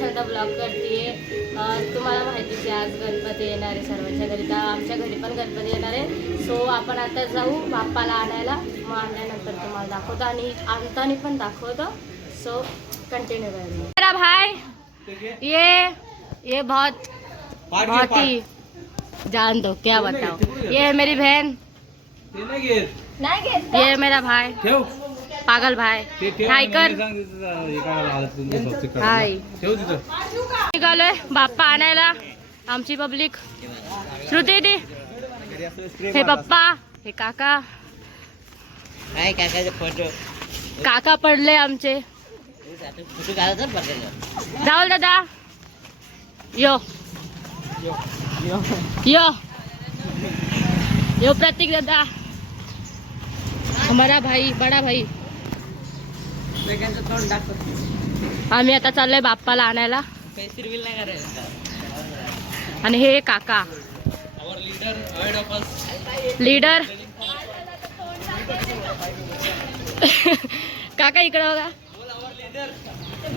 दिवसांचा ब्लॉग करते. तुम्हाला माहितीच आहे आज गणपती येणार आहे सर्वांच्या घरी, तर आमच्या घरी पण गणपती येणार आहे. सो आपण आता जाऊ बाप्पाला आणायला, मग आणल्यानंतर तुम्हाला दाखवतो आणि आणताना पण दाखवतो. सो कंटिन्यू करेंगे. मेरा भाई ये बहुत ही जान दो, क्या बताओ. ये मेरी बहन, ये मेरा भाई पागल भाई. हाय कर. हाय. निघालोय बाप्पा आणायला. आमची पब्लिक श्रुती दी, हे पप्पा, हे काका. काय काकाचे फोटो काका पडले आमचे. फोटो काढायचा बघायला. राहुल दादा यो यो यो प्रतीक दादा, हमारा भाई, बडा भाई. आम्ही आता चाललोय बाप्पाला आणायला. आणि हे काका लीडर. काका इकडे बघा,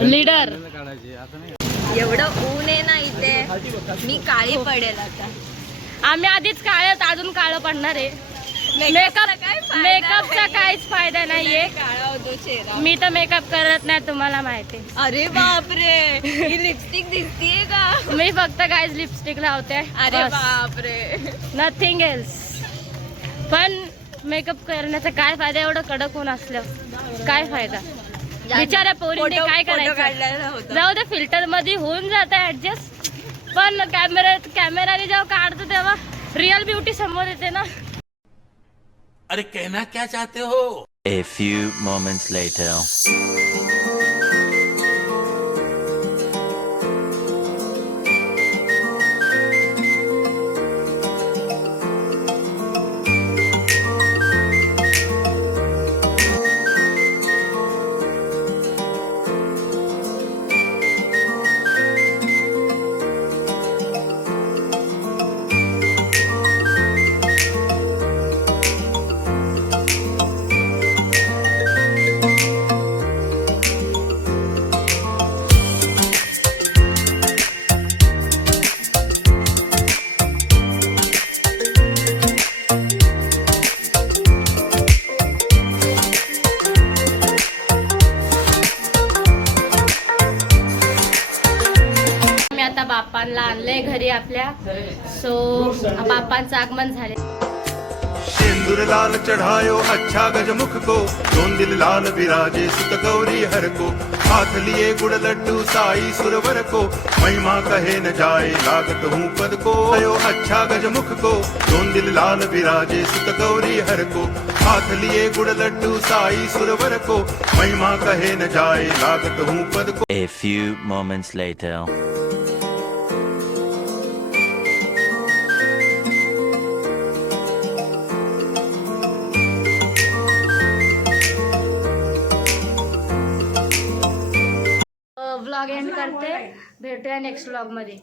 लीडर. एवढं ऊन आहे ना इथे, मी काळी पडेल आता. आम्ही आधीच काळे, अजून काळं पडणार आहे. मेकअपचा काहीच फायदा नाहीये. काळा होतो चेहरा. मी तर मेकअप करत नाही, तुम्हाला माहिती. अरे बापरे, ही लिपस्टिक दिसतीये का? मी फक्त काहीच लिपस्टिक लावते. अरे बापरे, नथिंग एल्स. पण मेकअप करण्याचा काय फायदा, एवढं कडक ऊन असलं काय फायदा. बिचाऱ्या पोरीने काय करायचं. जाऊ दे, फिल्टर मध्ये होऊन जात ऍडजस्ट. पण कॅमेराने जेव्हा काढतो तेव्हा रिअल ब्युटी समोर येते ना. अरे कहना क्या चाहते हो? A few moments later. आता बाप्पांना आणलंय घरी आपल्या. सो बाप्पांचं आगमन झाले. सिंदूर लाल चढ़ायो अच्छा गजमुख को, दोन दिल लाल विराजे सुत गौरी हर को, हाथ लिए गुड़ लड्डू साई सुरवर को, महिमा कहे न जाए लागत हूँ पद को. आयो अच्छा गजमुख को, दोन दिल लाल विराजे सुत गौरी हर को, हाथ लिए गुड़ लड्डू साई सुरवर को, महिमा कहे न जाए लागत हूँ पद को. A few moments later. Vlog end करते, भेटूया नेक्स्ट व्लॉग मध्ये.